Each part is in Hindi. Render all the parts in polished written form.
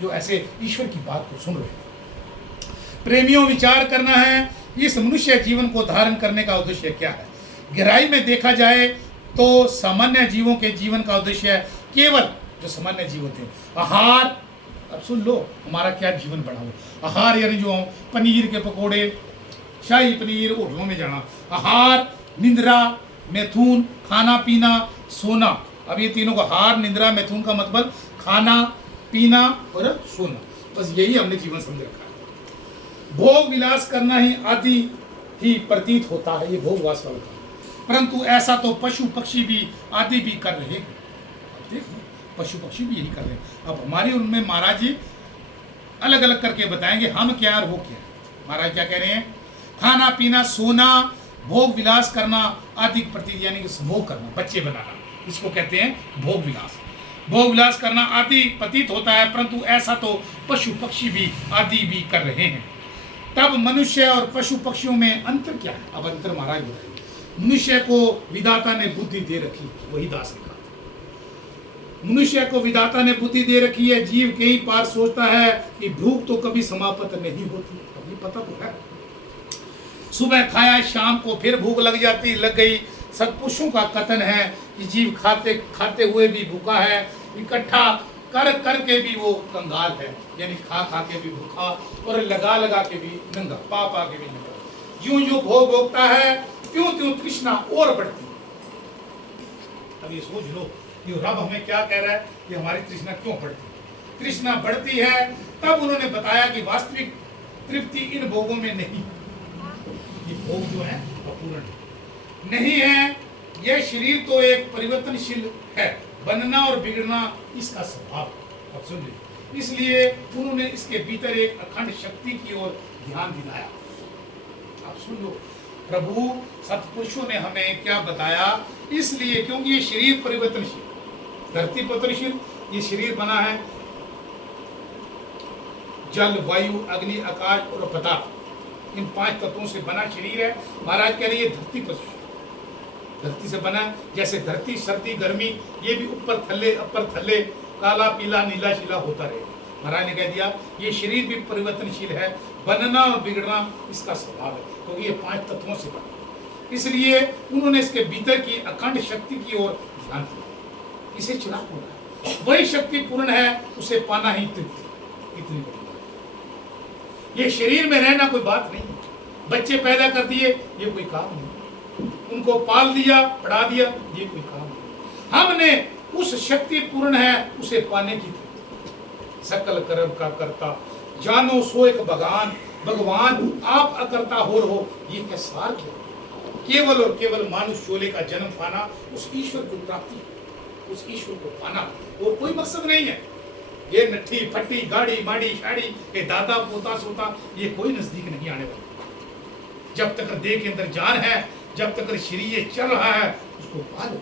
जो ऐसे ईश्वर की बात को सुन रहे हैं। प्रेमियों, विचार करना है इस मनुष्य जीवन को धारण करने का उद्देश्य क्या है। गहराई में देखा जाए तो सामान्य जीवों के जीवन का उद्देश्य है केवल जो सामान्य जीव होते हैं आहार। अब सुन लो हमारा क्या जीवन बना हो। आहार यानी जो पनीर के पकोड़े, शाही पनीर, होटलों में जाना। आहार, निंद्रा, मैथुन, खाना पीना, सोना। अब ये तीनों को आहार, निंद्रा, मैथुन का मतलब खाना पीना और सोना। बस यही हमने जीवन समझ रखा है। भोग विलास करना ही आदि ही प्रतीत होता है, ये भोग विलास वाला काम। परंतु ऐसा तो पशु पक्षी भी आदि भी कर रहे हैं। अब देखो पशु पक्षी भी यही कर रहे हैं। अब हमारी उनमें महाराज जी अलग अलग करके बताएंगे हम क्या और वो क्या। महाराज क्या कह रहे हैं? खाना पीना, सोना, भोग विलास करना आदि प्रतीत यानी कि भोग करना, बच्चे बनाना, इसको कहते हैं भोग विलास। भोग विलास करना आदि प्रतीत होता है, परंतु ऐसा तो पशु पक्षी भी आदि भी कर रहे हैं। तब मनुष्य और पशु पक्षियों में अंतर क्या है? अब अंतर महाराज बताएंगे। मनुष्य को विधाता ने बुद्धि दे रखी, वही दास ने कहा। मनुष्य को विधाता ने बुद्धि दे रखी है। जीव कई बार सोचता है कि भूख तो कभी समाप्त नहीं होती। अब ये पता तो है, सुबह खाया शाम को फिर भूख लग गई। सत्पुरुषों का कथन है कि जीव खाते खाते हुए भी भूखा है, इकट्ठा कर करके भी वो कंगाल है, यानी खा खा के भी भूखा और लगा लगा के भी नंगा, पा पा के भी नंगा। यूं यूं भोग भोगता है, क्यों त्यों तृष्णा और बढ़ती। अब ये सोच लो कि रब हमें क्या कह रहा है कि हमारी तृष्णा क्यों बढ़ती। तृष्णा बढ़ती है तब उन्होंने बताया कि वास्तविक तृप्ति इन भोगों में नहीं। ये भोग जो है अपूर्ण नहीं है। यह शरीर तो एक परिवर्तनशील है, बनना और बिगड़ना इसका स्वभाव। अब सुन लीजिए, इसलिए उन्होंने इसके भीतर एक अखंड शक्ति की ओर ध्यान दिलाया। अब सुन लो, प्रभु सत्पुरुषों ने हमें क्या बताया, इसलिए क्योंकि ये शरीर परिवर्तनशील, धरती परिवर्तनशील, ये शरीर बना है जल, वायु, अग्नि, आकाश और पदार्थ, इन 5 तत्वों से बना शरीर है। महाराज कह रहे हैं धरती पर, धरती से बना। जैसे धरती सर्दी गर्मी, ये भी ऊपर थल्ले अपर थल्ले, काला पीला नीला शीला होता रहे। महाराज ने कह दिया ये शरीर भी परिवर्तनशील है, बनना और बिगड़ना इसका स्वभाव है, क्योंकि ये 5 तत्वों से बना। इसलिए उन्होंने इसके भीतर की अखंड शक्ति की ओर ध्यान दिया। इसे चिराग हो रहा है, वही शक्ति पूर्ण है, उसे पाना ही तृप्ति। इतनी बड़ी बात। ये शरीर में रहना कोई बात नहीं। बच्चे पैदा कर दिए, ये कोई काम नहीं। उनको पाल दिया, पढ़ा दिया, ये कोई काम नहीं। हमने उस शक्ति पूर्ण है, उसे पाने की सकल कर्म का करता, जानो सो एक भगवान आप अकर्ता हो रहो। ये क्या सार क्या? केवल और केवल मानुष शोले का जन्म पाना, उस ईश्वर को प्राप्ति, उस ईश्वर को पाना, और कोई मकसद नहीं है। ये नट्ठी फट्टी गाड़ी माड़ी शाड़ी, ये दादा पोता सोता, ये कोई नजदीक नहीं आने वाला। जब तक देह के अंदर जान है, जब तक शरीर चल रहा है, उसको पालो।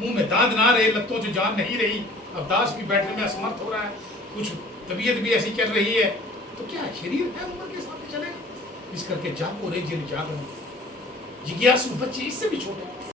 मुंह में दांत ना रहे, लत्तों से जान नहीं रही, अब दास भी बैठने में असमर्थ हो रहा है, कुछ तबीयत भी ऐसी चल रही है, तो क्या शरीर है उम्र के साथ चलेगा। इस करके जागो रे जिन जागो। जिज्ञासु बच्चे इससे भी छोटे,